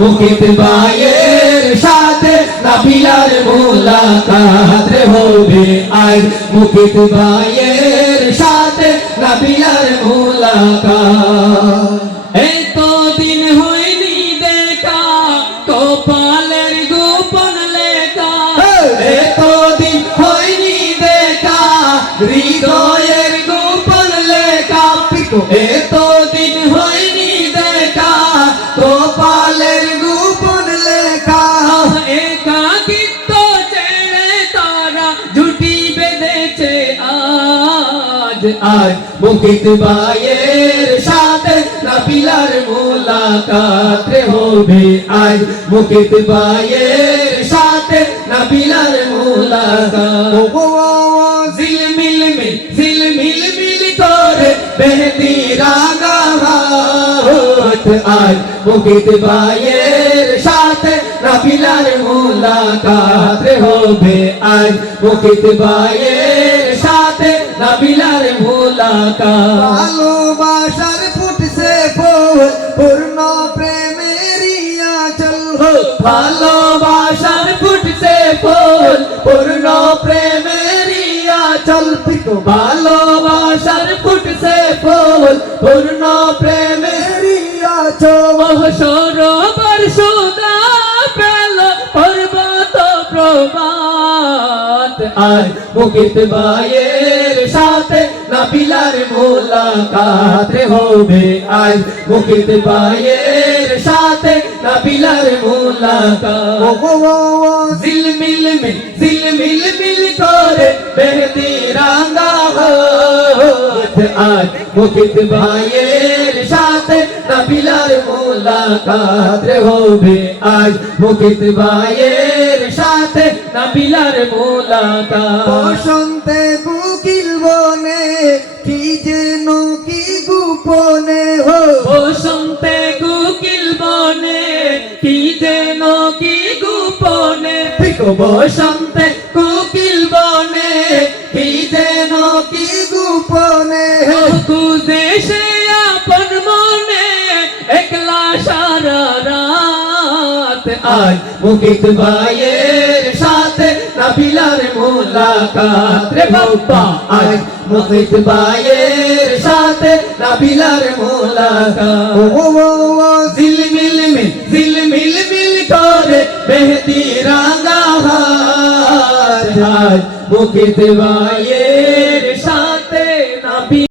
মুকিত ভাইয়ের সাথে নাবিলার মুলাকাত হবে আজ মুকিত ভাইয়ের সাথে নাবিলার মুলাকাত। এই তো দিন হয়নি দেখা কপালের গোপন লেখা। এতদিন হয়নি দেখা হৃদয়ের আজ মুকিত ভাইয়ের সাথে নাবিলার মুলাকাত হবে মুকিত ভাইয়ের সাথে নাবিলার মুলাকাত। মিল মিল করে বেহতি রাগাত আজ মুকিত ভাইয়ের সাথে নাবিলার মুলাকাত হবে মুকিত ভাইয়ের সাথে নাবিলার মুলাকাত ভালোবাসার ফুটছে ফুল পূর্ণ প্রেমেরিয়া চল ভালোবাসার ফুটছে ফুল পূর্ণ প্রেমেরিয়া চল ভালোবাসার ফুটছে ফুল পূর্ণ প্রেমেরিয়া চল সরোবর সুদা পেল পর্বত প্রবাত আজ মুকিত ভাইয়ের সাথে নাবিলার মুলাকাত হবে আজ মুকিত ভাইয়ের সাথে নাবিলার মুলাকাত। ঝিলমিল মিল ঝিলমিল মিল করে বেহতি আজ মুকিত ভাইয়ের সাথে নাবিলার মুলাকাত রে হবে আজ মুকিত ভাইয়ের সাথে মুলাকাত। বসন্তে গোপনে বসন্তে কোকিল বনে কি যেন কি গোপনে খুঁজে সে আপন মনে একলা সারা রাত আজ মুকিত ভাইয়ের সাথে নাবিলার মুলাকাত রে বাবা আজ মুকিত ভাইয়ের সাথে নাবিলার মুলাকাত ঝিলমিল মিল হাত আজ বাইয়ে